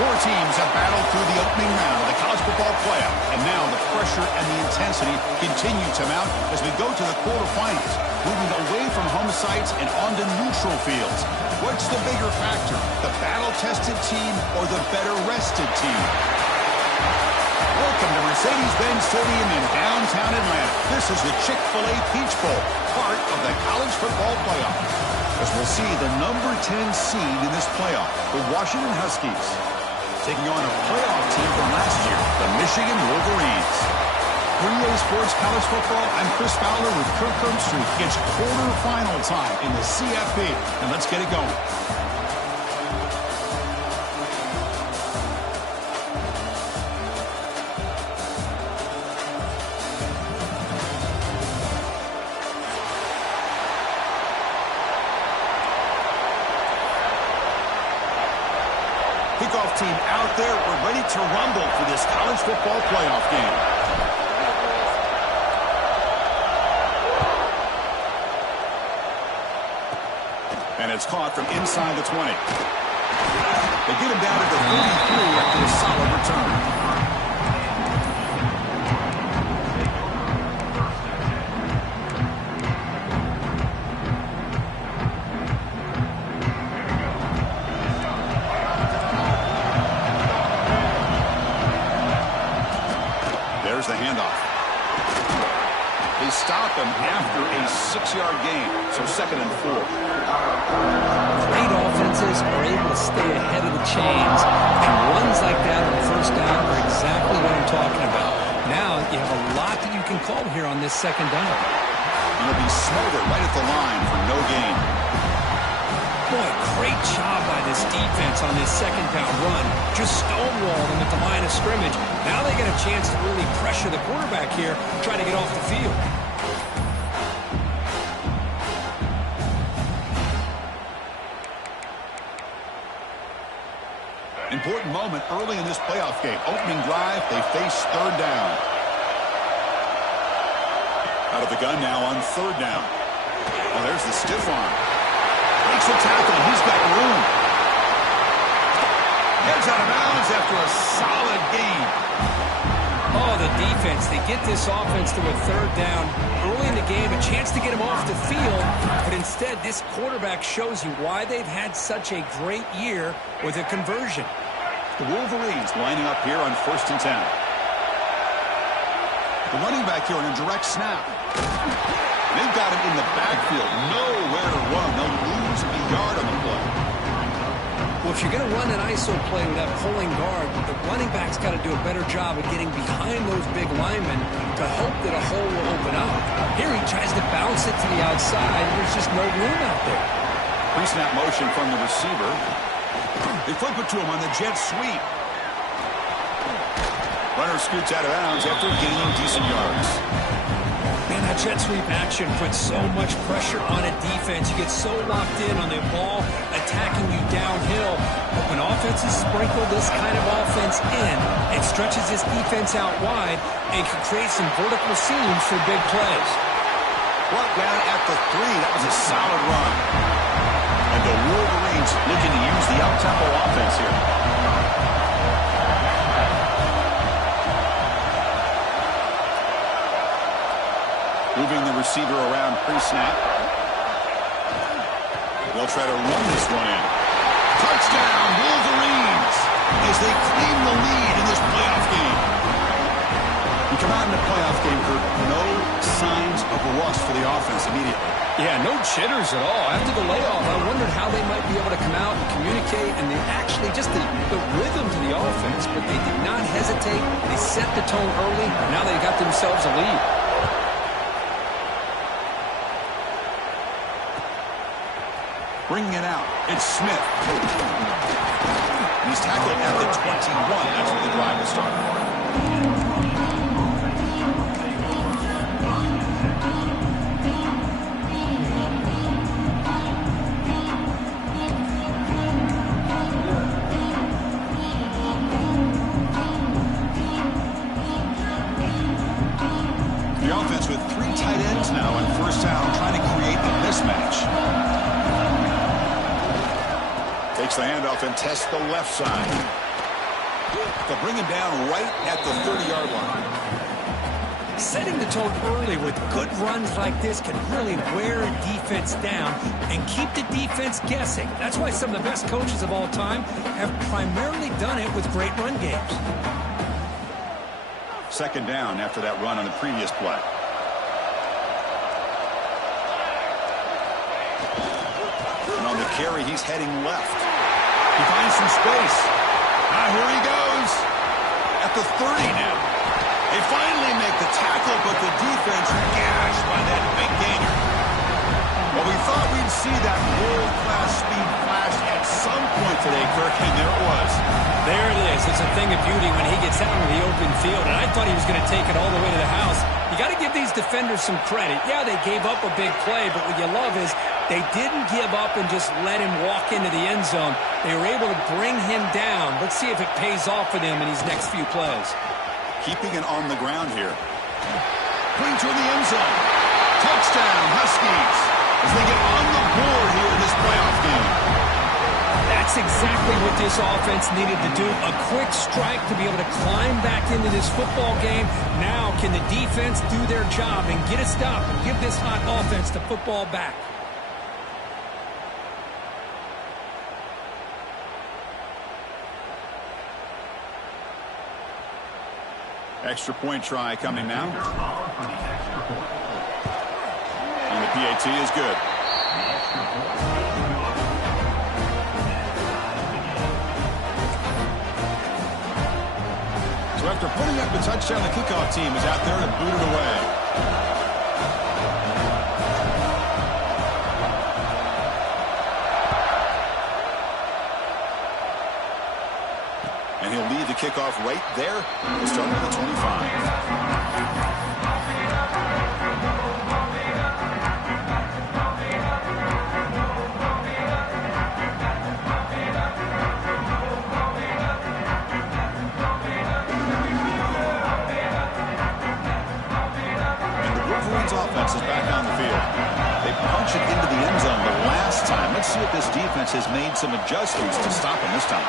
Four teams have battled through the opening round of the college football playoff, and now the pressure and the intensity continue to mount as we go to the quarterfinals, moving away from home sites and onto neutral fields. What's the bigger factor, the battle-tested team or the better-rested team? Welcome to Mercedes-Benz Stadium in downtown Atlanta. This is the Chick-fil-A Peach Bowl, part of the college football playoff. As we'll see the number 10 seed in this playoff, the Washington Huskies, taking on a playoff team from last year, the Michigan Wolverines. For EA Sports College Football, I'm Chris Fowler with Kirk Herbstreit. It's quarterfinal time in the CFP, and let's get it going. Kickoff team out there. We're ready to rumble for this college football playoff game. And it's caught from inside the 20. They get him down to the 33 after a solid return. There's the handoff. They stop him after a 6-yard gain, so 2nd and 4. Great offenses are able to stay ahead of the chains, and runs like that on first down are exactly what I'm talking about. Now you have a lot that you can call here on this 2nd down. It'll be smothered right at the line for no gain. Boy, great job by this defense on this 2nd down run. Just stonewalled them at the line of scrimmage. Now they get a chance to really pressure the quarterback here, try to get off the field. Important moment early in this playoff game. Opening drive, they face 3rd down. Out of the gun now on 3rd down. Well, there's the stiff arm. Makes a tackle. He's got room. Heads out of bounds after a solid gain. Oh, the defense. They get this offense to a 3rd down. Early in the game, a chance to get him off the field. But instead, this quarterback shows you why they've had such a great year with a conversion. The Wolverines lining up here on 1st and 10. The running back here on a direct snap. They've got him in the backfield. Nowhere to run. They'll lose a yard on the play. Well, if you're going to run an ISO play with that pulling guard, the running back's got to do a better job of getting behind those big linemen to hope that a hole will open up. Here he tries to bounce it to the outside. There's just no room out there. Pre-snap motion from the receiver. They flip it to him on the jet sweep. Runner scoots out of bounds after gaining decent yards. Man, that jet sweep action puts so much pressure on a defense. You get so locked in on the ball attacking you downhill. But when offenses sprinkle this kind of offense in, it stretches this defense out wide and can create some vertical seams for big plays. Brought down at the 3. That was a solid run. And the Wolverines looking to use the up-tempo offense here. Moving the receiver around pre-snap. They'll try to run this one in. Touchdown, Wolverines, as they claim the lead in this playoff game. We come out in the playoff game, Kurt, no signs of rust for the offense immediately. Yeah, no jitters at all. After the layoff, I wondered how they might be able to come out and communicate, and they actually just the rhythm to the offense, but they did not hesitate. They set the tone early. Now they got themselves a lead. Bringing it out, it's Smith. He's tackled at the 21. That's where the drive will start. The offense with 3 tight ends now on 1st down, trying to create a mismatch. Takes the handoff and tests the left side. They'll bring him down right at the 30-yard line. Setting the tone early with good runs like this can really wear a defense down and keep the defense guessing. That's why some of the best coaches of all time have primarily done it with great run games. Second down after that run on the previous play. And on the carry, he's heading left. He finds some space. Here he goes. At the 30 now. They finally make the tackle, but the defense gashed by that big gainer. Well, we thought we'd see that world-class speed flash at some point today, Kirk, and there it was. There it is. It's a thing of beauty when he gets out in the open field, and I thought he was going to take it all the way to the house. You got to give these defenders some credit. Yeah, they gave up a big play, but what you love is they didn't give up and just let him walk into the end zone. They were able to bring him down. Let's see if it pays off for them in these next few plays. Keeping it on the ground here. Putting toward the end zone. Touchdown, Huskies, as they get on the board here in this playoff game. That's exactly what this offense needed to do. A quick strike to be able to climb back into this football game. Now can the defense do their job and get a stop and give this hot offense the football back? Extra point try coming now. And the PAT is good. So after putting up the touchdown, the kickoff team is out there to boot it away. And he'll lead the kickoff right there. We'll start with the 25. Offense is back on the field. They punch it into the end zone the last time. Let's see if this defense has made some adjustments to stop him this time.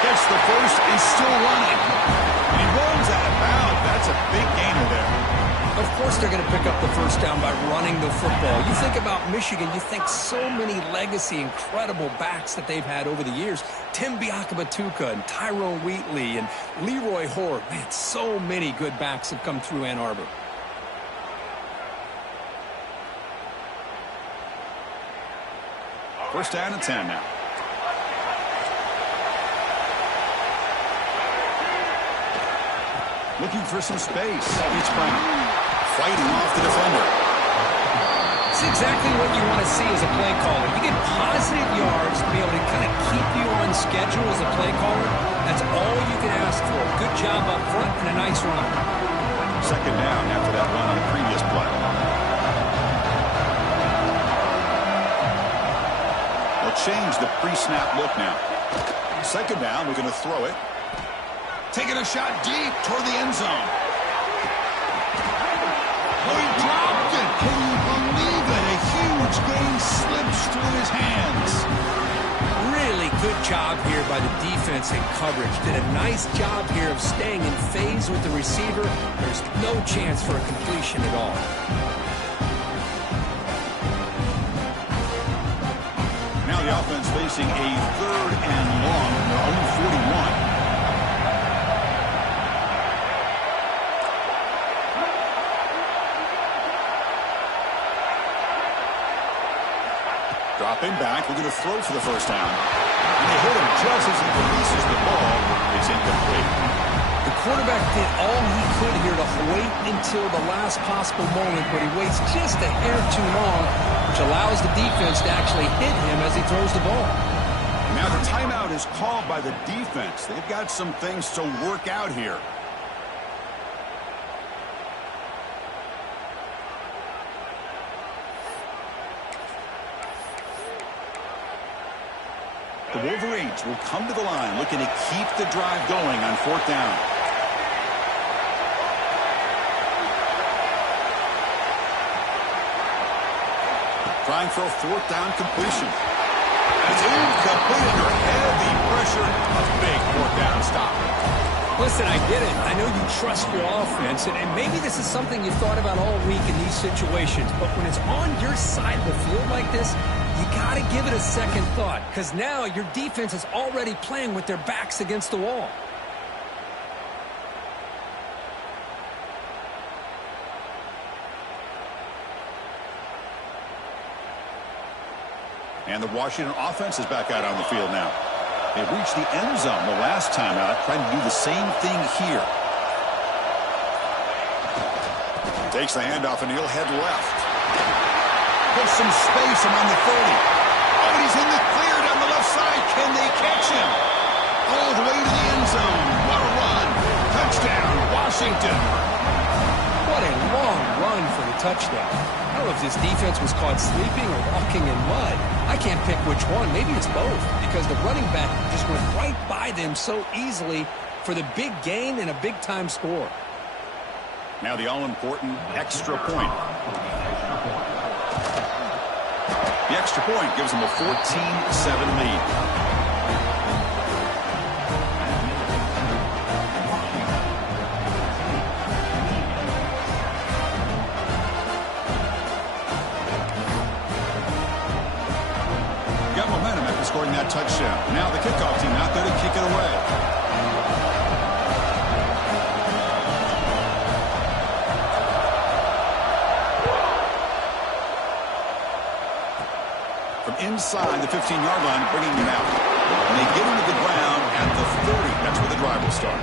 Gets the first and still running. And he runs out of bounds. That's a big gainer there. Of course they're going to pick up the first down by running the football. You think about Michigan, you think so many legacy, incredible backs that they've had over the years. Tim Biakabatuka and Tyrone Wheatley and Leroy Hoare. Man, so many good backs have come through Ann Arbor. First down and 10 now. Looking for some space. It's Brown fighting off the defender. It's exactly what you want to see as a play caller. You get positive yards to be able to kind of keep you on schedule as a play caller. That's all you can ask for. Good job up front and a nice run. Second down after that run on the previous play. They'll change the pre-snap look now. Second down, we're going to throw it. Taking a shot deep toward the end zone. Oh, he dropped it. Can you believe it? A huge gain slips through his hands. Really good job here by the defense in coverage. Did a nice job here of staying in phase with the receiver. There's no chance for a completion at all. Now the offense facing a third and long, their own 41. Dropping back, we're going to throw for the first down. And they hit him just as he releases the ball. It's incomplete. The quarterback did all he could here to wait until the last possible moment, but he waits just a hair too long, which allows the defense to actually hit him as he throws the ball. Now the timeout is called by the defense. They've got some things to work out here. The Wolverines will come to the line looking to keep the drive going on fourth down. Trying for a fourth down completion. It's incomplete under heavy pressure. A big brought down and stopped. Listen, I get it. I know you trust your offense, and maybe this is something you thought about all week in these situations, but when it's on your side of the field like this, you got to give it a second thought, because now your defense is already playing with their backs against the wall. And the Washington offense is back out on the field now. They reached the end zone the last time out, trying to do the same thing here. Takes the handoff, and he'll head left. Puts some space around the 30. Oh, he's in the clear down the left side. Can they catch him? All the way to the end zone. What a run. Touchdown, Washington. What a long run for the touchdown. I don't know if this defense was caught sleeping or walking in mud. I can't pick which one. Maybe it's both, because the running back just went right by them so easily for the big gain and a big-time score. Now the all-important extra point. The extra point gives them a 14-7 lead. Scoring that touchdown. Now the kickoff team out there to kick it away. From inside the 15-yard line, bringing him out. And they get him to the ground at the 30. That's where the drive will start.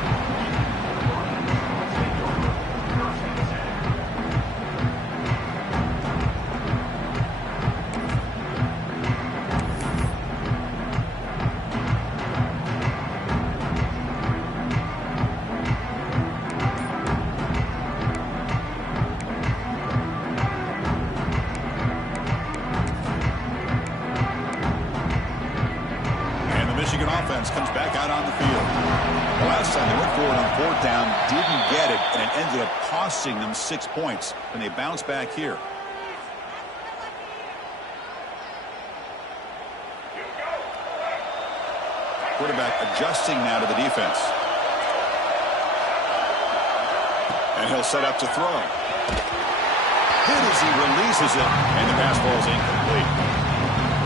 Comes back out on the field. The last time they went for it on fourth down, didn't get it, and it ended up costing them 6 points. And they bounce back here. Quarterback adjusting now to the defense. And he'll set up to throw. Hit as he releases it, and the pass ball is incomplete.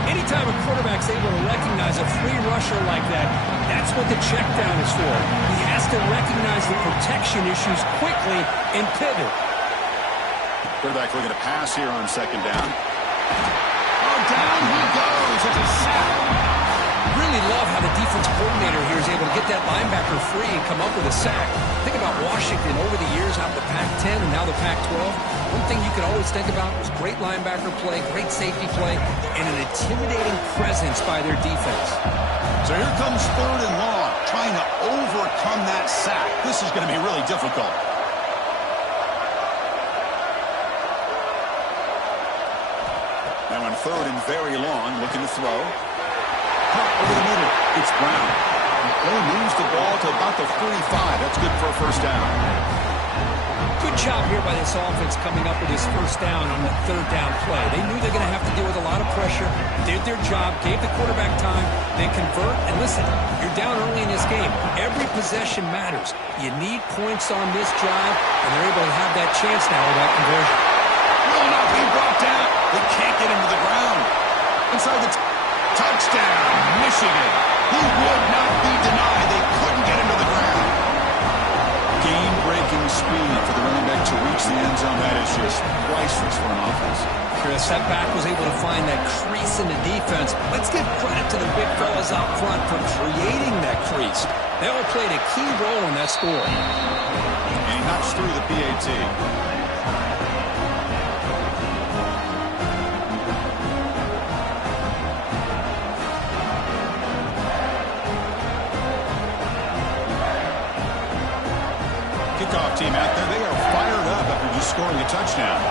Anytime a quarterback's able to recognize a free rusher like that, that's what the check down is for. He has to recognize the protection issues quickly and pivot. Quarterback looking to pass here on second down. Oh, down he goes. It's a sack. Really love how the defense coordinator here is able to get that linebacker free and come up with a sack. Think about Washington over the years out of the Pac-10 and now the Pac-12. One thing you could always think about was great linebacker play, great safety play, and an intimidating presence by their defense. So here comes third and long, trying to overcome that sack. This is going to be really difficult. Now on third and very long, looking to throw. Over the middle, it's Brown. He moves the ball to about the 45. That's good for a first down. Good job here by this offense coming up with this first down on that third down play. They knew they're going to have to deal with a lot of pressure, did their job, gave the quarterback time, they convert, and listen, you're down early in this game. Every possession matters. You need points on this drive, and they're able to have that chance now with that conversion. Will not be brought down. They can't get him to the ground. Inside the touchdown, Michigan. He would not be denied. They couldn't get him to the ground. Game-breaking speed for the running back to reach the end zone. That is just priceless for an offense. Chris, that back was able to find that crease in the defense. Let's give credit to the big fellas out front for creating that crease. They all played a key role in that score. And he knocks through the PAT. Kickoff team out there, they are fired up after just scoring a touchdown.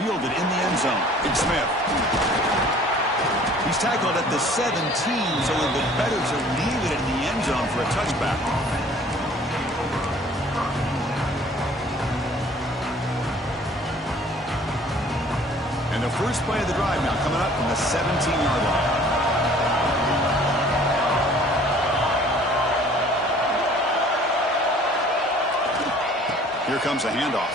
Fielded in the end zone. It's Smith. He's tackled at the 17, so it would be better to leave it in the end zone for a touchback. And the first play of the drive now coming up from the 17-yard line. Here comes a handoff.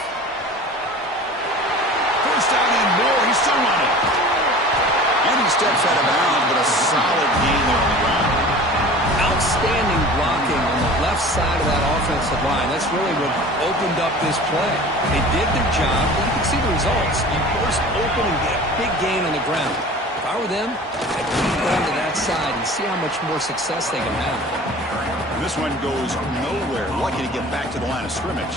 First down and more. He's still running. And he steps out of bounds, but a solid gain there on the ground. Outstanding blocking on the left side of that offensive line. That's really what opened up this play. They did their job, but you can see the results. You burst open and get a big gain on the ground. If I were them, I'd keep going to that side and see how much more success they can have. And this one goes nowhere. Lucky to get back to the line of scrimmage.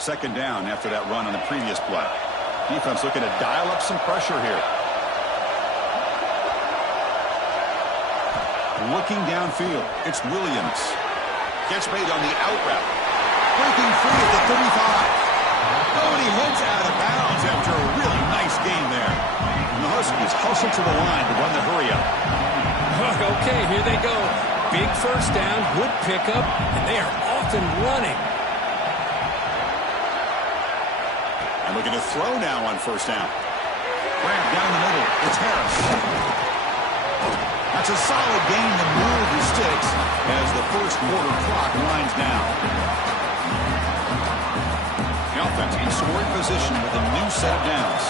Second down after that run on the previous play. Defense looking to dial up some pressure here. Looking downfield, it's Williams. Catch made on the out route. Breaking free at the 35. Oh, and he heads out of bounds after a really nice game there. And the Huskies hustle to the line to run the hurry up. Okay, here they go. Big first down, good pickup, and they are off and running. And looking to throw now on first down. Grant down the middle. It's Harris. That's a solid gain to move the sticks as the first quarter clock winds down. The offense in scoring position with a new set of downs.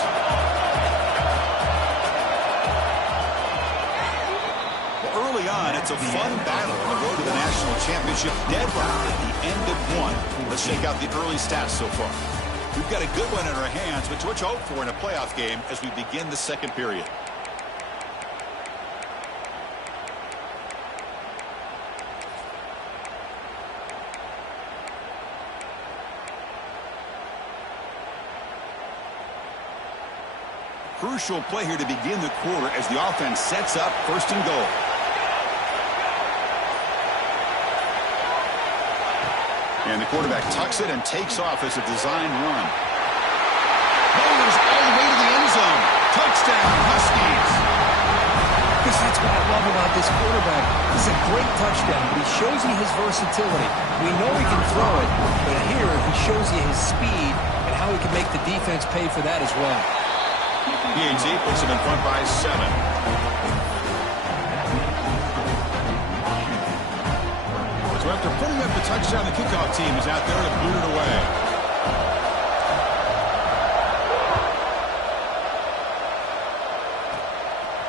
Well, early on, it's a fun battle on the road to the national championship deadline at the end of one. Let's check out the early stats so far. We've got a good one in our hands, which what you hope for in a playoff game as we begin the second period. Crucial play here to begin the quarter as the offense sets up first and goal. And the quarterback tucks it and takes off as a design run. Boulders all the way to the end zone. Touchdown, Huskies. Because that's what I love about this quarterback. It's a great touchdown, but he shows you his versatility. We know he can throw it, but here he shows you his speed and how he can make the defense pay for that as well. PAT puts him in front by 7. So after putting up the touchdown, the kickoff team is out there to boot it away.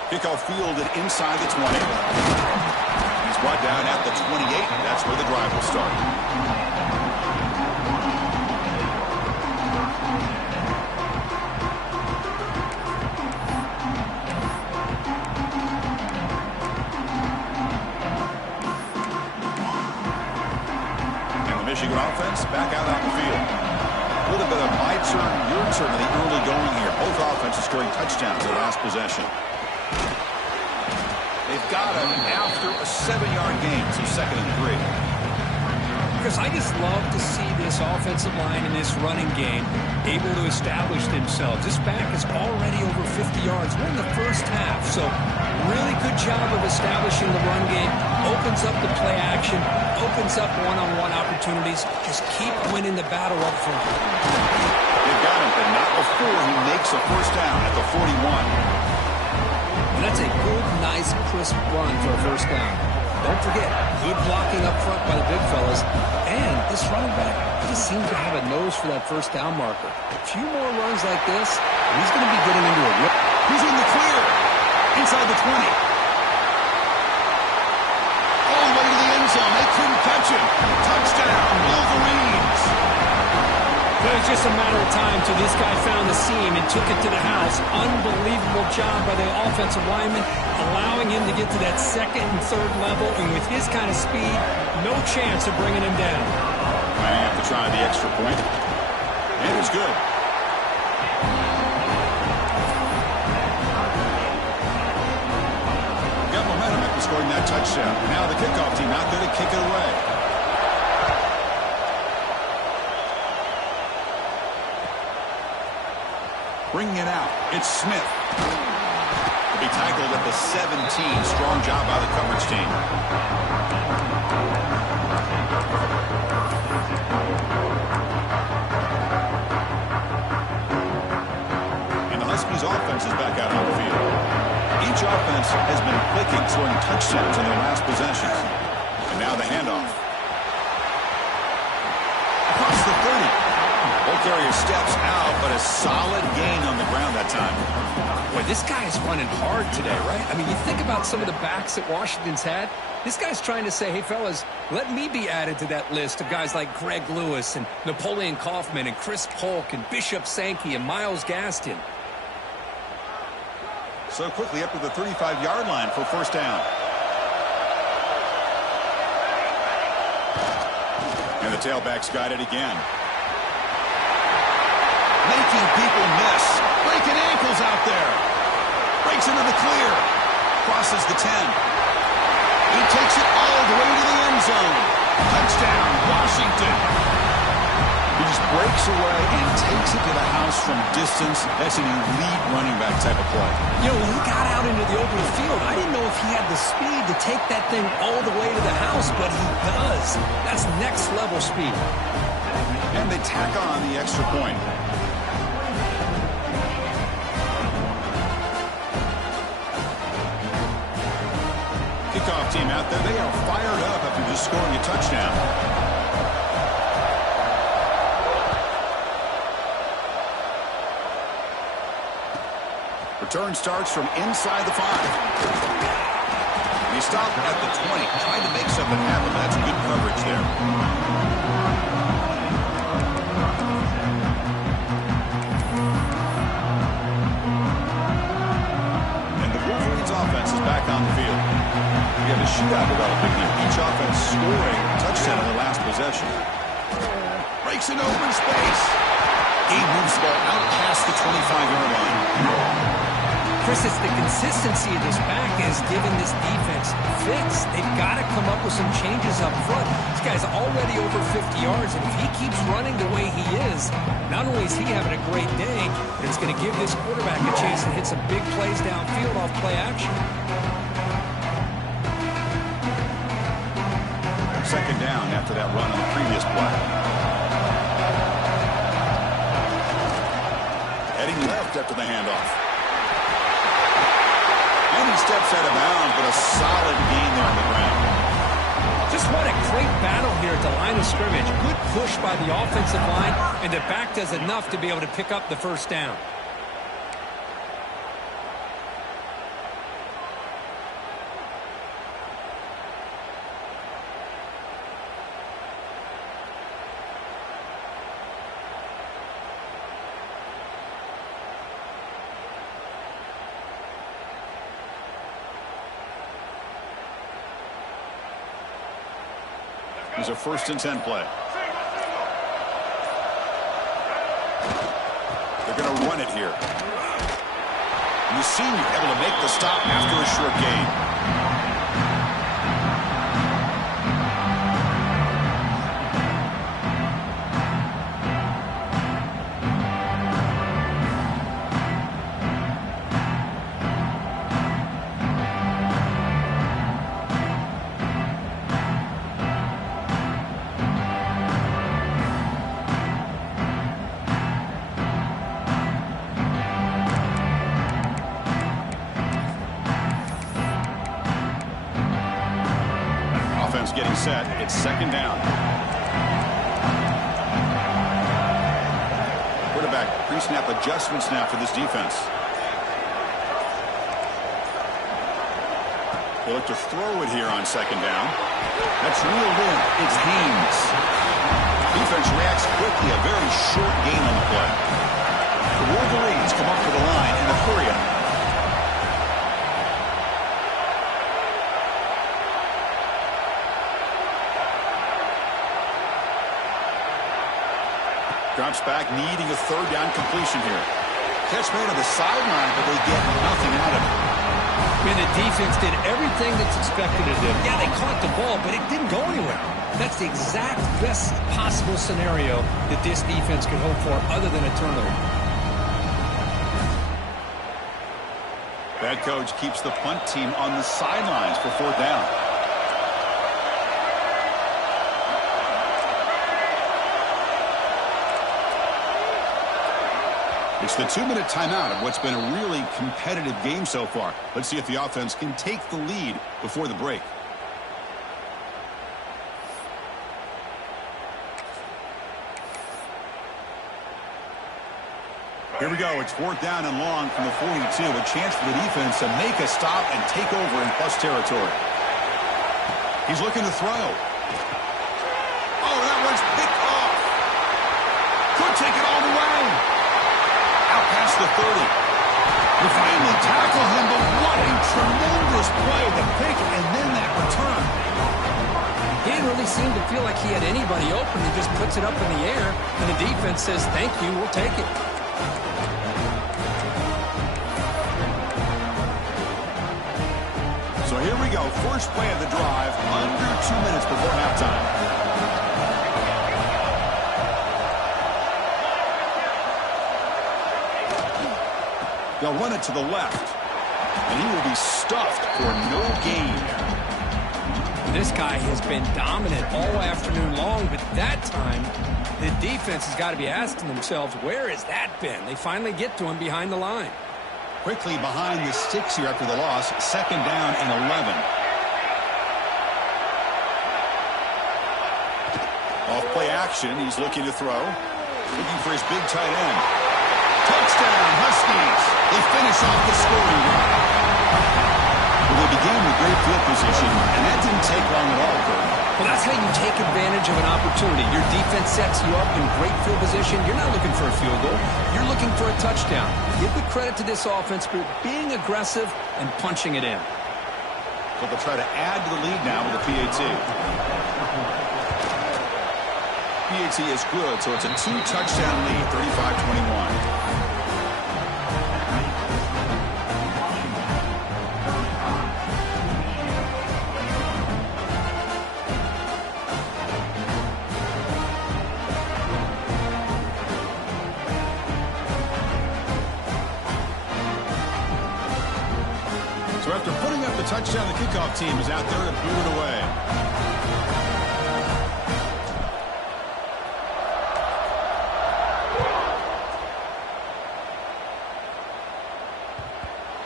Kickoff fielded inside the 20. He's brought down at the 28. That's where the drive will start. Michigan offense back out on the field. A little bit of my turn, your turn in the early going here. Both offenses scoring touchdowns their last possession. They've got him after a 7-yard gain, so 2nd and 3. Because I just love to see this offensive line in this running game able to establish themselves. This back is already over 50 yards. We're in the first half, so really good job of establishing the run game. Opens up the play action, opens up one-on-one opportunities. Just keep winning the battle up front. They've got him, but not before he makes a first down at the 41. And that's a good, nice, crisp run for a first down. Don't forget, good blocking up front by the big fellas. And this running back just seems to have a nose for that first down marker. A few more runs like this, and he's going to be getting into a rip. He's in the clear. Inside the 20. All the way to the end zone. They couldn't catch him. Touchdown, Wolverines. It was just a matter of time till this guy found the seam and took it to the house. Unbelievable job by the offensive lineman, allowing him to get to that 2nd and 3rd level. And with his kind of speed, no chance of bringing him down. Might have to try the extra point. And it's good. Got momentum after scoring that touchdown. Now the kickoff team out there to kick it away. Bringing it out, it's Smith. To be tackled at the 17. Strong job by the coverage team. And the Huskies offense is back out on the field. Each offense has been clicking, scoring touchdowns in their last possessions. And now the handoff. Across the 30. Both carriers steps out, but a solid gain on the ground that time. Boy, this guy is running hard today, right? I mean, you think about some of the backs that Washington's had. This guy's trying to say, hey, fellas, let me be added to that list of guys like Greg Lewis and Napoleon Kaufman and Chris Polk and Bishop Sankey and Myles Gaston. So quickly up to the 35-yard line for first down. And the tailback's got it again. Making people miss. Breaking ankles out there. Breaks into the clear. Crosses the 10. He takes it all the way to the end zone. Touchdown, Washington. He just breaks away and takes it to the house from distance. That's an elite running back type of play. You know, when he got out into the open field, I didn't know if he had the speed to take that thing all the way to the house, but he does. That's next level speed. And they tack on the extra point. Kickoff team out there, they are fired up after just scoring a touchdown. Return starts from inside the 5. And he stopped at the 20, trying to make something happen. That's good coverage there. And the Wolverines offense is back on the field. We have a shootout developing here. Each offense scoring a touchdown in their last possession. Breaks an open space. He moves the ball out past the 25-yard line. Chris, it's the consistency of this back is giving this defense fits. They've got to come up with some changes up front. This guy's already over 50 yards, and if he keeps running the way he is, not only is he having a great day, but it's going to give this quarterback a chance to hit some big plays downfield off play action. Second down after that run on the previous play. Heading left after the handoff. And he steps out of bounds, but a solid gain there on the ground. Just what a great battle here at the line of scrimmage. Good push by the offensive line, and the back does enough to be able to pick up the first down. It's a 1st and 10 play. They're going to run it here. And the senior able to make the stop after a short gain. Getting set. It's second down. Quarterback pre-snap adjustments now for this defense. They look to throw it here on second down. That's reeled in. It's Haynes. Defense reacts quickly. A very short gain on the play. The Wolverines come up to the line in a hurry up. Drops back, needing a third down completion here. Catch made on the sideline, but they get nothing out of it. I mean, the defense did everything that's expected of them. Yeah, they caught the ball, but it didn't go anywhere. That's the exact best possible scenario that this defense could hope for other than a turnover. That coach keeps the punt team on the sidelines for 4th down. It's the 2-minute timeout of what's been a really competitive game so far. Let's see if the offense can take the lead before the break. Here we go. It's 4th down and long from the 42. A chance for the defense to make a stop and take over in plus territory. He's looking to throw. Oh, that one's picked off. Could take it all the way. Out past the 30. We finally tackle him, but what a tremendous play. The pick and then that return. He didn't really seem to feel like he had anybody open. He just puts it up in the air, and the defense says, thank you, we'll take it. So here we go. First play of the drive, under 2 minutes before halftime. They'll run it to the left, and he will be stuffed for no gain. This guy has been dominant all afternoon long, but that time, the defense has got to be asking themselves, where has that been? They finally get to him behind the line. Quickly behind the sticks here after the loss. 2nd down and 11. Off play action. He's looking to throw. Looking for his big tight end. Touchdown, Huskies. They finish off the scoring drive. Well, they began with great field position, and that didn't take long at all, Kurt. Well, that's how you take advantage of an opportunity. Your defense sets you up in great field position. You're not looking for a field goal. You're looking for a touchdown. Give the credit to this offense for being aggressive and punching it in. So they'll try to add to the lead now with a PAT. PAT is good, so it's a 2-touchdown lead, 35-21. So after putting up the touchdown, the kickoff team is out there to boot it away.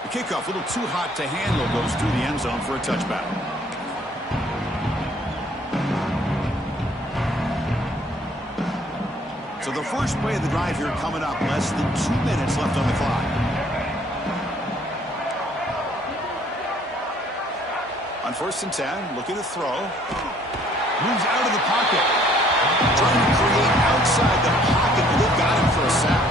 The kickoff, a little too hot to handle, goes through the end zone for a touchback. So the first play of the drive here coming up, less than 2 minutes left on the clock. On 1st and 10, looking to throw. Moves out of the pocket. Trying to create outside the pocket, but they've got him for a sack.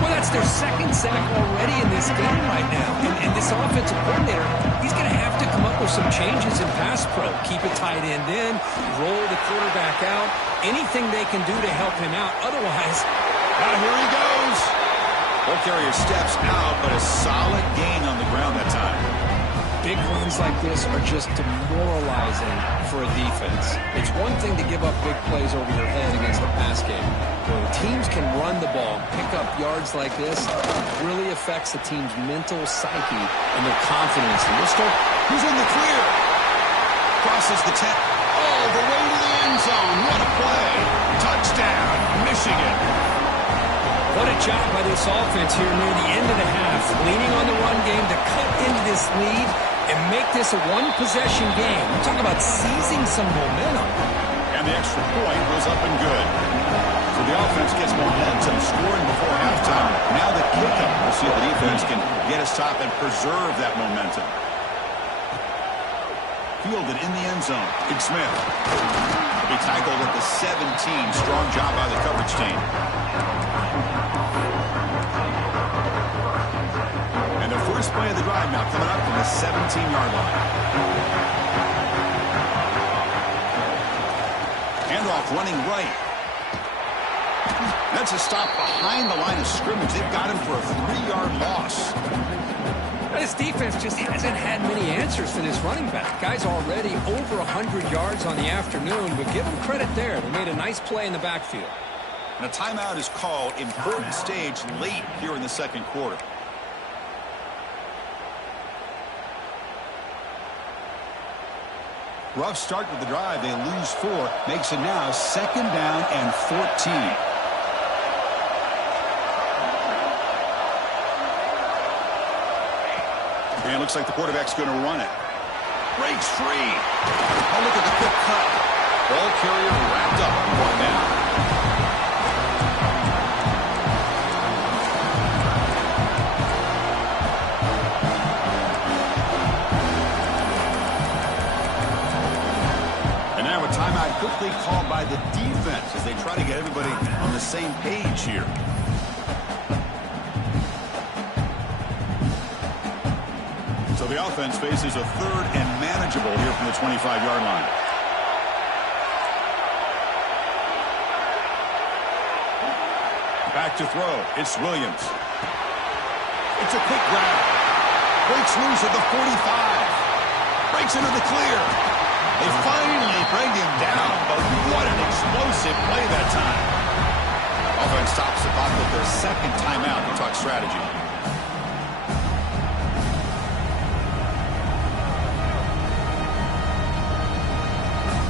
Well, that's their 2nd sack already in this game right now. And this offensive coordinator, he's going to have to come up with some changes in pass pro. Keep a tight end in, roll the quarterback out, anything they can do to help him out. Otherwise, here he goes. Ball carrier steps out, but a solid gain on the ground that time. Big runs like this are just demoralizing for a defense. It's one thing to give up big plays over your head against the pass game. When teams can run the ball and pick up yards like this, it really affects the team's mental psyche and their confidence. And Who's in the clear? Crosses the 10. All the way to the end zone. What a play. Touchdown, Michigan. What a job by this offense here near the end of the half. Leaning on the run game to cut into this lead and make this a one-possession game. We're talking about seizing some momentum. And the extra point goes up and good. So the offense gets momentum, scoring before halftime. Now the kickoff. We'll see if the defense can get a stop and preserve that momentum. Fielded in the end zone. Big Smith. He'll be tackled at the 17. Strong job by the coverage team. And the first play of the drive now coming up from the 17-yard line. Handoff running right. That's a stop behind the line of scrimmage. They've got him for a 3-yard loss. This defense just hasn't had many answers for this running back. Guy's already over 100 yards on the afternoon, but give him credit there. They made a nice play in the backfield. And a timeout is called. Important stage late here in the second quarter. Rough start with the drive. They lose 4. Makes it now 2nd down and 14. And it looks like the quarterback's going to run it. Breaks free. Oh, look at the quick cut. Ball carrier wrapped up and brought down. And now a timeout quickly called by the defense as they try to get everybody on the same page here. So the offense faces a 3rd and manageable here from the 25-yard line. Back to throw. It's Williams. It's a quick grab. Breaks loose at the 45. Breaks into the clear. They finally bring him down, but what an explosive play that time. Offense stops the clock with their 2nd timeout to talk strategy.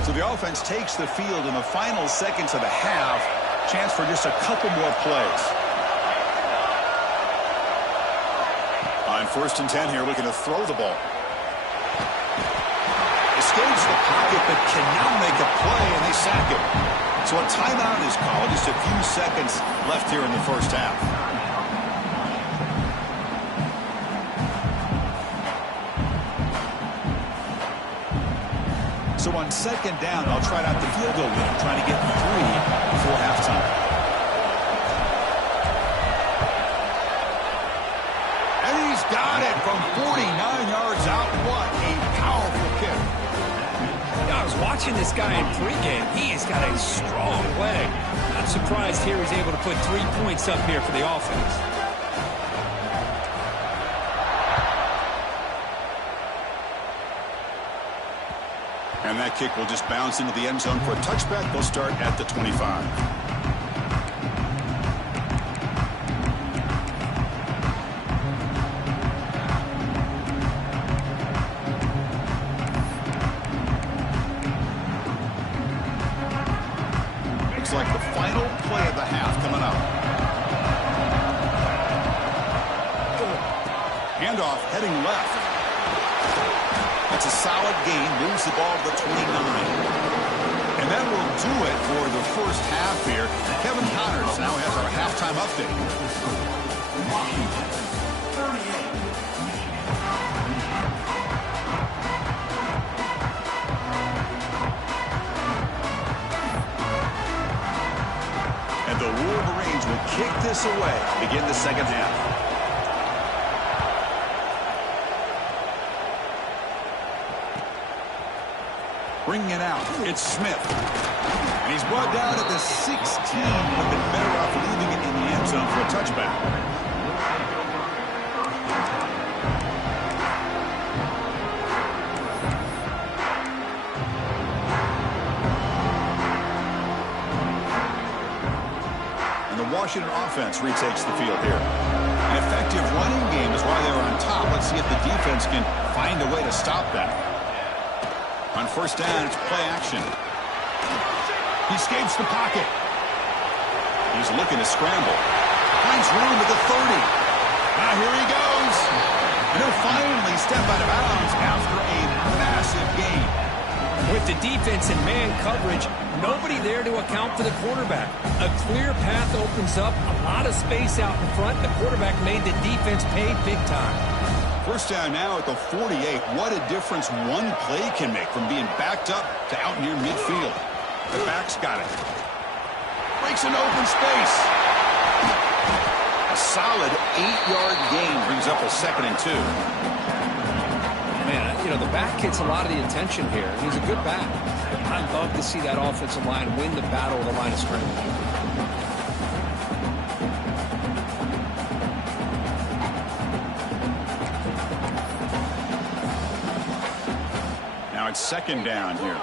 So the offense takes the field in the final seconds of the half. Chance for just a couple more plays. On 1st and 10 here, looking to throw the ball. Escapes the pocket, but can now make a play, and they sack him. So a timeout is called. Just a few seconds left here in the first half. So on 2nd down, I'll try out the field goal unit, trying to get 3 before halftime. And he's got it from 49 yards out. What a powerful kick. I was watching this guy in pregame. He has got a strong leg. Not surprised here he's able to put 3 points up here for the offense. And that kick will just bounce into the end zone for a touchback. They'll start at the 25. Looks like the final play of the half coming up. Handoff heading left. That's a solid gain, moves the ball to the 29. And that will do it for the first half here. Kevin Connors now has our halftime update. And the Wolverines will kick this away, begin the second half. Bringing it out, it's Smith. And he's brought down at the 16. Would have been better off leaving it in the end zone for a touchback. And the Washington offense retakes the field here. An effective running game is why they're on top. Let's see if the defense can find a way to stop that. On 1st down, it's play action. He escapes the pocket. He's looking to scramble. Finds room at the 30. Now here he goes. And he'll finally step out of bounds after a massive gain. With the defense and man coverage, nobody there to account for the quarterback. A clear path opens up, a lot of space out in front. The quarterback made the defense pay big time. 1st down now at the 48. What a difference one play can make from being backed up to out near midfield. The back's got it. Breaks an open space. A solid 8-yard gain brings up a 2nd and 2. Man, you know, the back gets a lot of the attention here. He's a good back. I'd love to see that offensive line win the battle of the line of scrimmage. It's 2nd down here.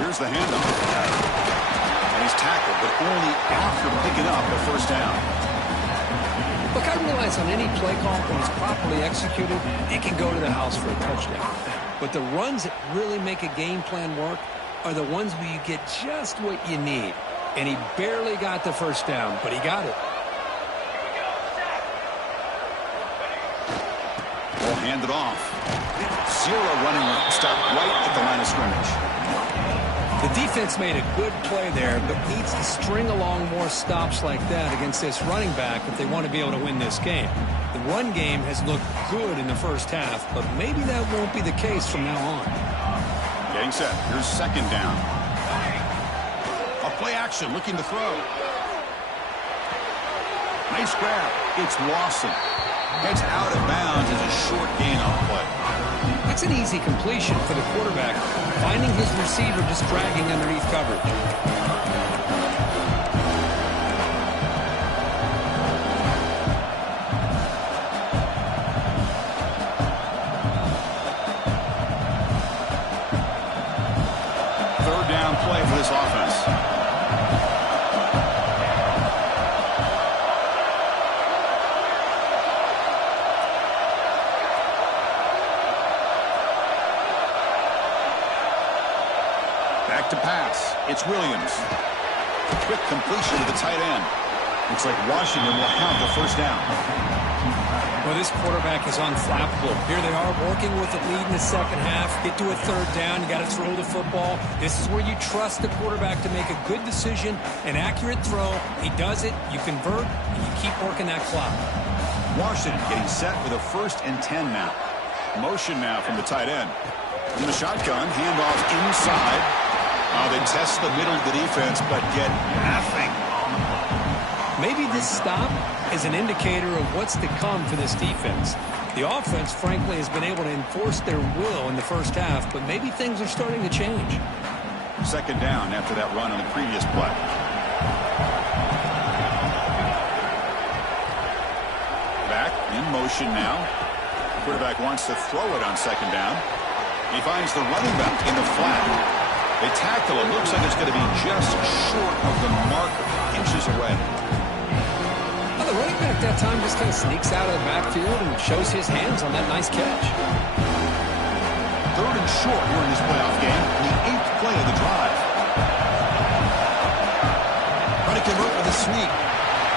Here's the handoff. And he's tackled, but only after picking up a 1st down. Look, I realize on any play call, when it's properly executed, it can go to the house for a touchdown. But the runs that really make a game plan work are the ones where you get just what you need. And he barely got the first down, but he got it. Will hand it off. Zero running room. Stop right at the line of scrimmage. The defense made a good play there, but needs to string along more stops like that against this running back if they want to be able to win this game. The run game has looked good in the first half, but maybe that won't be the case from now on. Getting set. Here's second down. A play action, looking to throw. Nice grab. It's Lawson. Gets out of bounds as a short gain on the play. That's an easy completion for the quarterback, finding his receiver just dragging underneath coverage. Third down play for this offense. Back to pass. It's Williams. Quick completion to the tight end. Looks like Washington will have the first down. Well, this quarterback is unflappable. Here they are working with the lead in the second half. Get to a third down. You got to throw the football. This is where you trust the quarterback to make a good decision, an accurate throw. He does it. You convert, and you keep working that clock. Washington getting set with a 1st and 10 now. Motion now from the tight end. In the shotgun, handoff inside. They test the middle of the defense, but get nothing. Maybe this stop is an indicator of what's to come for this defense. The offense, frankly, has been able to enforce their will in the first half, but maybe things are starting to change. Second down after that run on the previous play. Back in motion now. Quarterback wants to throw it on second down. He finds the running back in the flat. They tackle him. Looks like it's going to be just short of the marker, inches away. Well, the running back that time just kind of sneaks out of the backfield and shows his hands on that nice catch. Third and short here in this playoff game, the 8th play of the drive. Trying to convert with a sweep.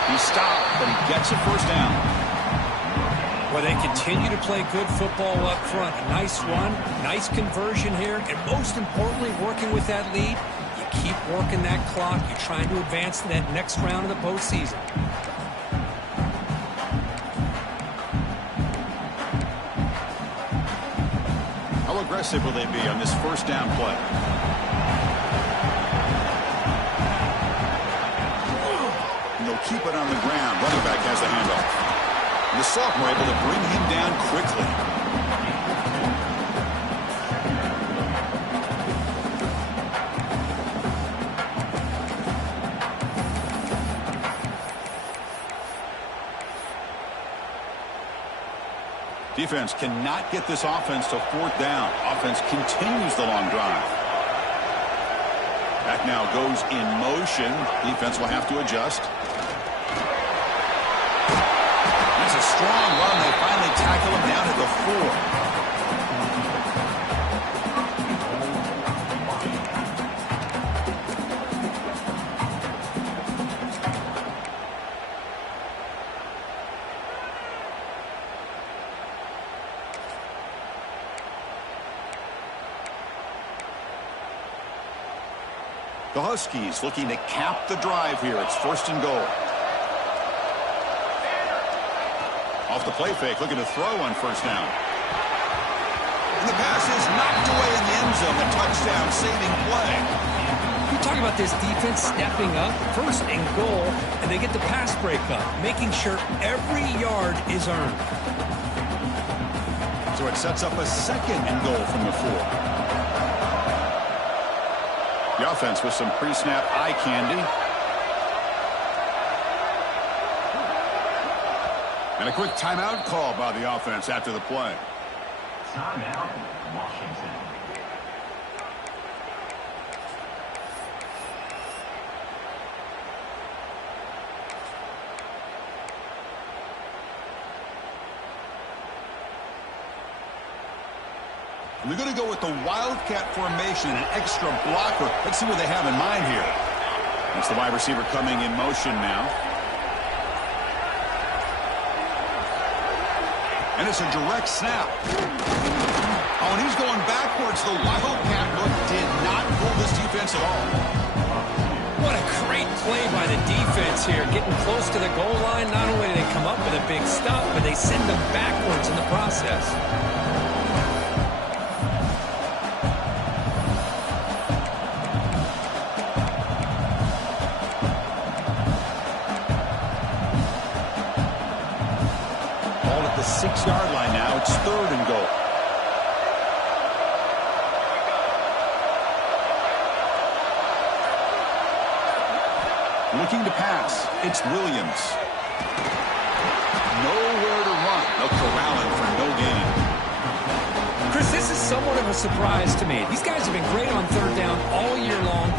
He stopped, but he gets a first down. Well, they continue to play good football up front. A nice run, nice conversion here, and most importantly, working with that lead, you keep working that clock. You're trying to advance to that next round of the postseason. How aggressive will they be on this first down play? And they'll keep it on the ground. Running back has the handoff. The sophomore able to bring him down quickly. Defense cannot get this offense to 4th down. Offense continues the long drive. Back now goes in motion. Defense will have to adjust. That's a strong run. They finally tackle him down at the 4. The Huskies looking to cap the drive here. It's 1st and goal. Off the play fake, looking to throw on first down. And the pass is knocked away in the end zone. A touchdown saving play. You talk about this defense stepping up, 1st and goal, and they get the pass break up, making sure every yard is earned. So it sets up a 2nd and goal from the 4. The offense with some pre-snap eye candy. And a quick timeout call by the offense after the play. Timeout, Washington. They're going to go with the Wildcat formation, an extra blocker. Let's see what they have in mind here. That's the wide receiver coming in motion now. And it's a direct snap. Oh, and he's going backwards. The Wildcat look did not fool this defense at all. What a great play by the defense here. Getting close to the goal line, not only do they come up with a big stop, but they send them backwards in the process. Ball at the 6-yard line now. It's 3rd and goal. Looking to pass. It's Williams. Nowhere to run. No corralling for no gain. Chris, this is somewhat of a surprise to me. These guys have been great on 3rd down all year long.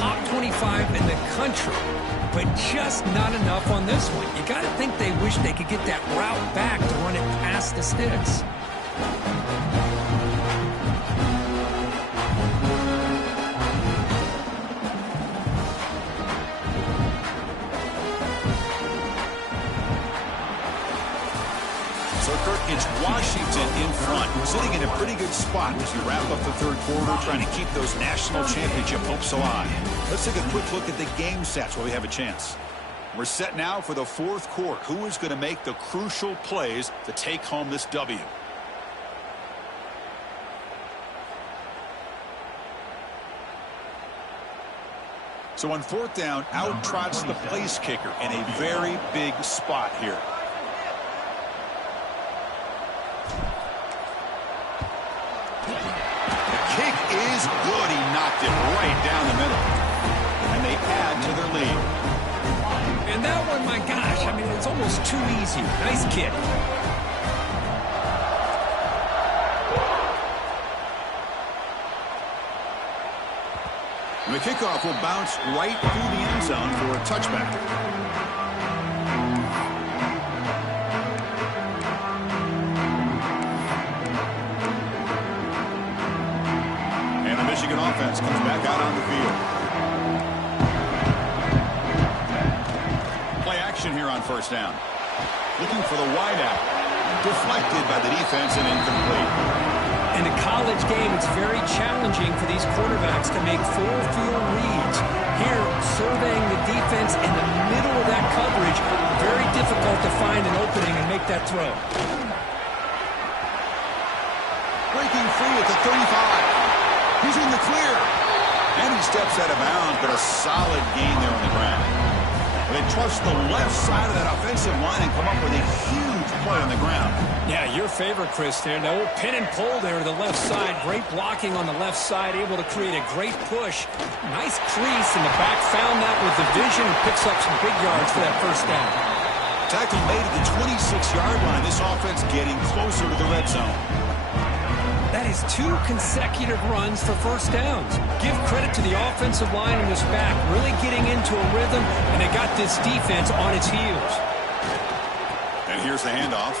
Top 25 in the country. But just not enough on this one. You got to think they wish they could get that route back to run it past the sticks. It's Washington in front, sitting in a pretty good spot as we wrap up the 3rd quarter, trying to keep those national championship hopes alive. Let's take a quick look at the game stats while we have a chance. We're set now for the 4th quarter. Who is going to make the crucial plays to take home this W? So on 4th down, out trots the place kicker in a very big spot here. Kick is good. He knocked it right down the middle. And they add to their lead. And that one, my gosh, I mean, it's almost too easy. Nice kick. And the kickoff will bounce right through the end zone for a touchback. Michigan offense comes back out on the field. Play action here on 1st down. Looking for the wideout. Deflected by the defense and incomplete. In a college game, it's very challenging for these quarterbacks to make full field reads. Here, surveying the defense in the middle of that coverage, very difficult to find an opening and make that throw. Breaking free at the 35. He's in the clear. And he steps out of bounds, but a solid gain there on the ground. They trust the left side of that offensive line and come up with a huge play on the ground. Yeah, your favorite, Chris, there. No pin and pull there to the left side. Great blocking on the left side, able to create a great push. Nice crease in the back. Found that with the vision and picks up some big yards for that 1st down. Tackle made at the 26-yard line. This offense getting closer to the red zone. That is 2 consecutive runs for 1st downs. Give credit to the offensive line in this back, really getting into a rhythm, and they got this defense on its heels. And here's the handoff.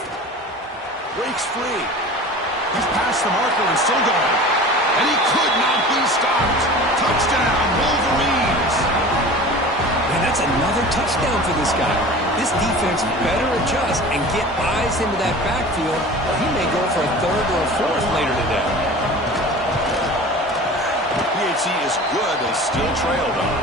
Breaks free. He's past the marker and still going. And he could not be stopped. Touchdown, Wolverines. And that's another touchdown for this guy. This defense better adjust and get eyes into that backfield, or he may go for a 3rd or a 4th later today. PHC is good. They still trail, though.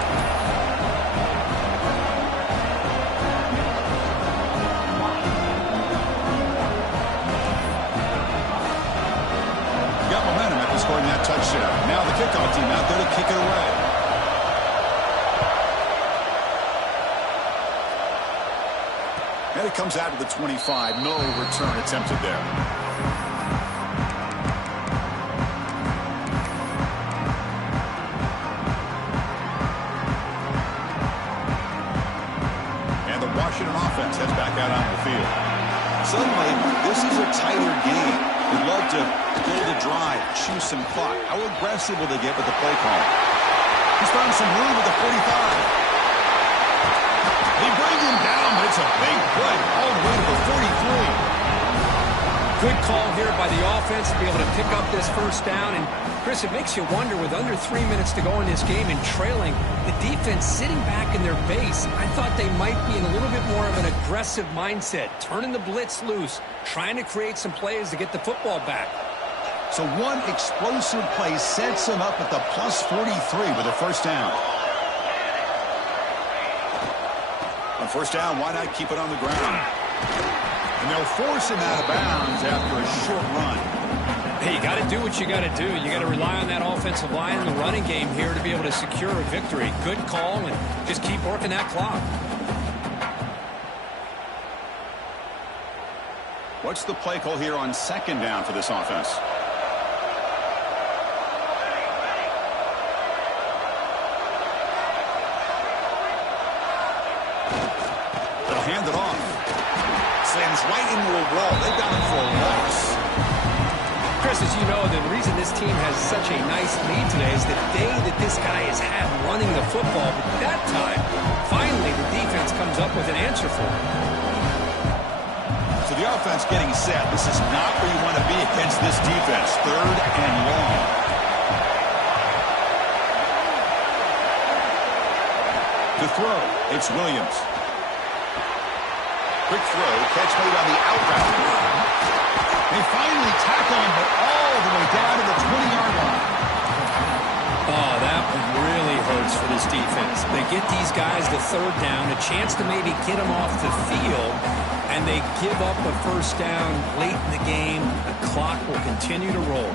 Got momentum after scoring that touchdown. Now the kickoff team out there to kick it away. And it comes out to the 25. No return attempted there. And the Washington offense heads back out on the field. Suddenly, this is a tighter game. They'd love to build a drive, choose some clock. How aggressive will they get with the play call? He's found some room with the 45. They bring him down, but it's a big play all the way to the 43. Good call here by the offense to be able to pick up this first down. And, Chris, it makes you wonder, with under 3 minutes to go in this game and trailing, the defense sitting back in their base, I thought they might be in a little bit more of an aggressive mindset, turning the blitz loose, trying to create some plays to get the football back. So one explosive play sets them up at the plus 43 with a first down. On first down, why not keep it on the ground? And they'll force him out of bounds after a short run. Hey, you got to do what you got to do. You got to rely on that offensive line in the running game here to be able to secure a victory. Good call, and just keep working that clock. What's the play call here on second down for this offense? They'll hand it off. Slams right into a wall. They got him for a loss. Chris, as you know, the reason this team has such a nice lead today is the day that this guy has had running the football. But that time, finally, the defense comes up with an answer for him. So the offense getting set. This is not where you want to be against this defense. Third and long. To throw, it's Williams. Quick throw, catch made on the out route. They finally tackle him, but all the way down to the 20-yard line. Oh, that one really hurts for this defense. They get these guys the third down, a chance to maybe get them off the field, and they give up a first down late in the game. The clock will continue to roll.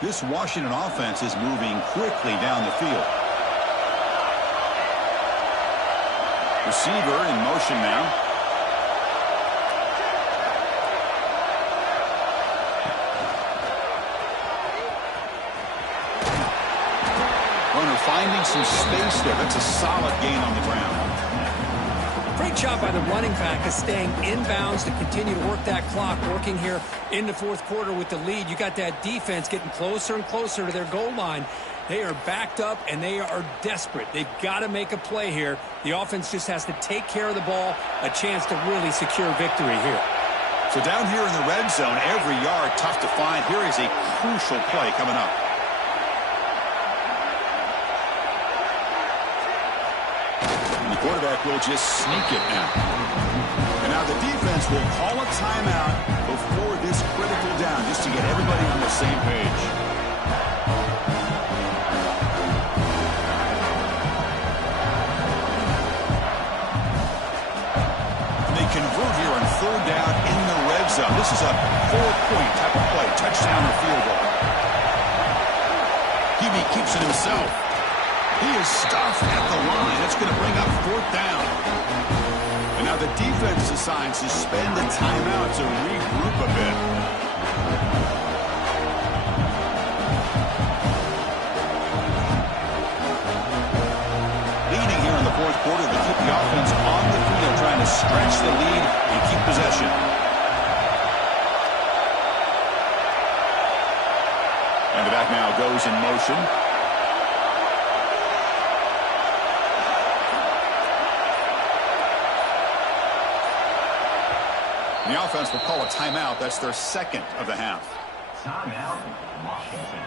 This Washington offense is moving quickly down the field. Receiver in motion now. Runner finding some space there. That's a solid gain on the ground. Great job by the running back of staying inbounds to continue to work that clock, working here in the fourth quarter with the lead. You got that defense getting closer and closer to their goal line. They are backed up, and they are desperate. They've got to make a play here. The offense just has to take care of the ball, a chance to really secure victory here. So down here in the red zone, every yard tough to find. Here is a crucial play coming up. And the quarterback will just sneak it now. And now the defense will call a timeout before this critical down, just to get everybody on the same page. Convert here on third down in the red zone. This is a 4-point type of play, touchdown or field goal. Hebe keeps it himself. He is stuffed at the line. It's going to bring up fourth down. And now the defense decides to spend the timeout to regroup a bit. Leading here in the fourth quarter to keep the offense on the field, trying to stretch the lead and keep possession. And the back now goes in motion. And the offense will call a timeout. That's their second of the half. Timeout, Washington.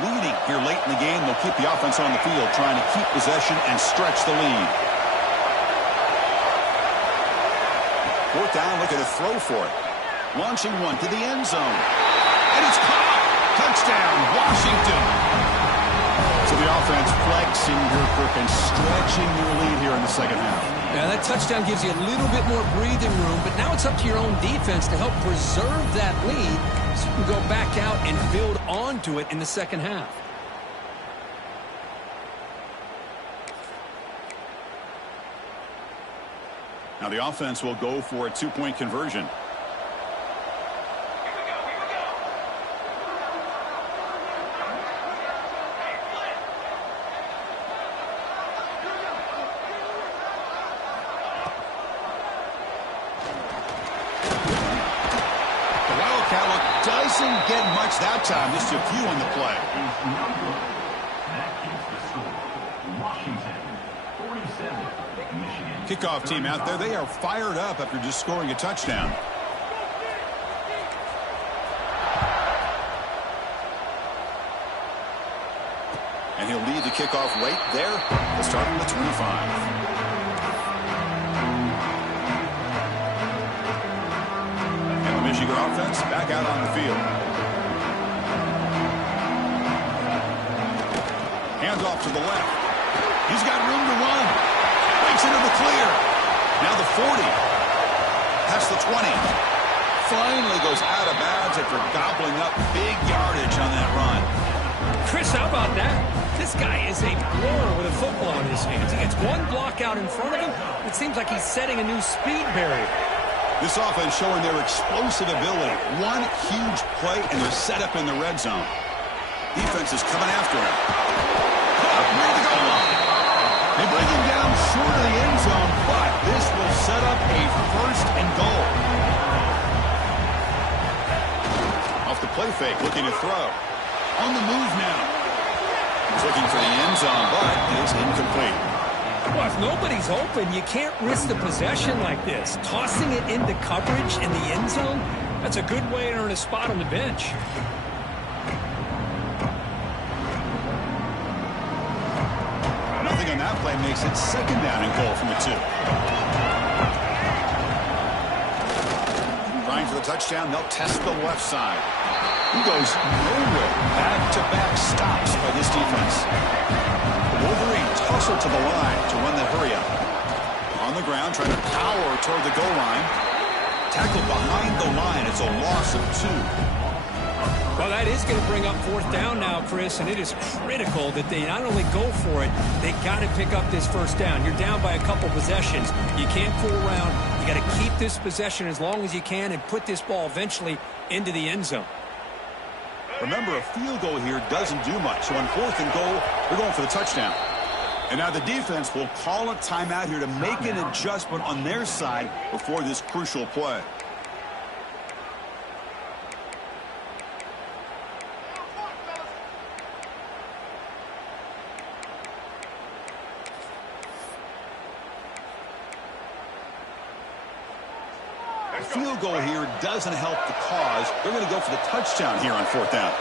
Leading here late in the game, they'll keep the offense on the field, trying to keep possession and stretch the lead. Fourth down, looking to throw for it. Launching one to the end zone. And it's caught! Touchdown, Washington! So the offense flexing here, Kirk, and stretching their lead here in the second half. Now, that touchdown gives you a little bit more breathing room, but now it's up to your own defense to help preserve that lead so you can go back out and build onto it in the second half. Now the offense will go for a two-point conversion. doesn't get much that time. Just a few on the play. That keeps the score. Washington, 47, Michigan. Kickoff team out there. They are fired up after just scoring a touchdown. And he'll lead the kickoff right there. We'll start on the 25. Michigan offense back out on the field. Hands off to the left. He's got room to run. Breaks into the clear. Now the 40. Past the 20. Finally goes out of bounds after gobbling up big yardage on that run. Chris, how about that? This guy is a blur with a football in his hands. He gets one block out in front of him. It seems like he's setting a new speed barrier. This offense showing their explosive ability. One huge play, and they're set up in the red zone. Defense is coming after him. Caught near the goal line. They bring him down short of the end zone, but this will set up a first and goal. Off the play fake, looking to throw. On the move now. He's looking for the end zone, but it is incomplete. Well, if nobody's open, you can't risk the possession like this. Tossing it into coverage in the end zone, that's a good way to earn a spot on the bench. Nothing on that play makes it second down and goal from the 2. Trying for the touchdown, they'll test the left side. He goes nowhere. Back-to-back stops by this defense. Wolverine tussle to the line to run the hurry up. On the ground, trying to power toward the goal line. Tackled behind the line. It's a loss of 2. Well, that is going to bring up fourth down now, Chris, and it is critical that they not only go for it, they got to pick up this first down. You're down by a couple possessions. You can't fool around. You got to keep this possession as long as you can and put this ball eventually into the end zone. Remember, a field goal here doesn't do much. So on fourth and goal, they're going for the touchdown. And now the defense will call a timeout here to make an adjustment on their side before this crucial play. A field goal here doesn't help the cause. They're going to go for the touchdown here on fourth down.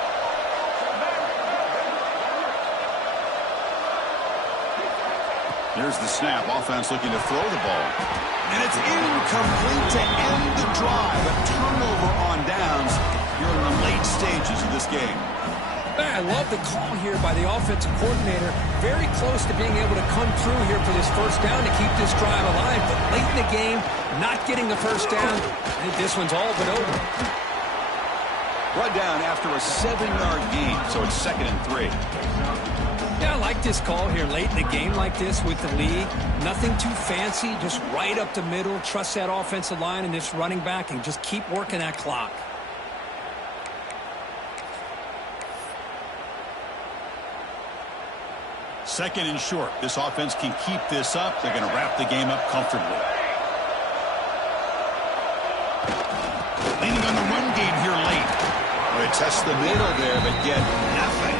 Here's the snap. Offense looking to throw the ball. And it's incomplete to end the drive. A turnover on downs here in the late stages of this game. I love the call here by the offensive coordinator. Very close to being able to come through here for this first down to keep this drive alive. But late in the game, not getting the first down. I think this one's all but over. Brought down after a 7-yard gain, so it's 2nd and 3. Yeah, I like this call here late in the game like this with the lead. Nothing too fancy, just right up the middle. Trust that offensive line and this running back and just keep working that clock. Second and short. This offense can keep this up. They're going to wrap the game up comfortably. Leaning on the run game here late. They test the middle there, but get nothing.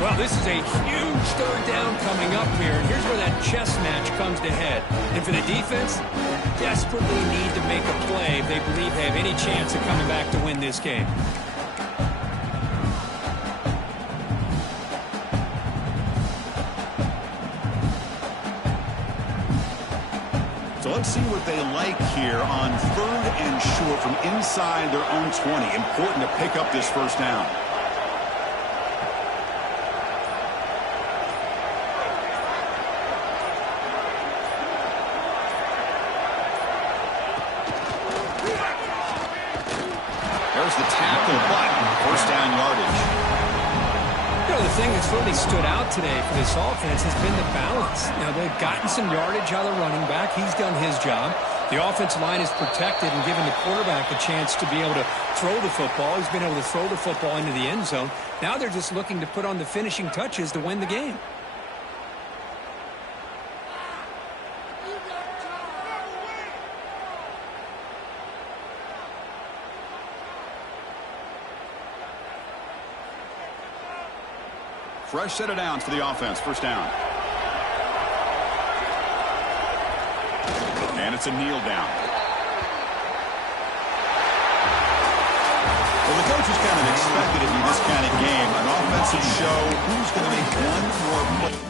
Well, this is a huge third down coming up here. And here's where that chess match comes to head. And for the defense, desperately need to make a play if they believe they have any chance of coming back to win this game. So let's see what they like here on third and short from inside their own 20. Important to pick up this first down. There's the tackle, but first down yardage. The thing that's really stood out today for this offense has been the balance. Now, they've gotten some yardage out of the running back. He's done his job. The offensive line is protected and given the quarterback a chance to be able to throw the football. He's been able to throw the football into the end zone. Now they're just looking to put on the finishing touches to win the game. Fresh set of downs for the offense. First down. And it's a kneel down. Well, the coach has kind of expected it to be this kind of game. An offensive show. Who's going to make one more play?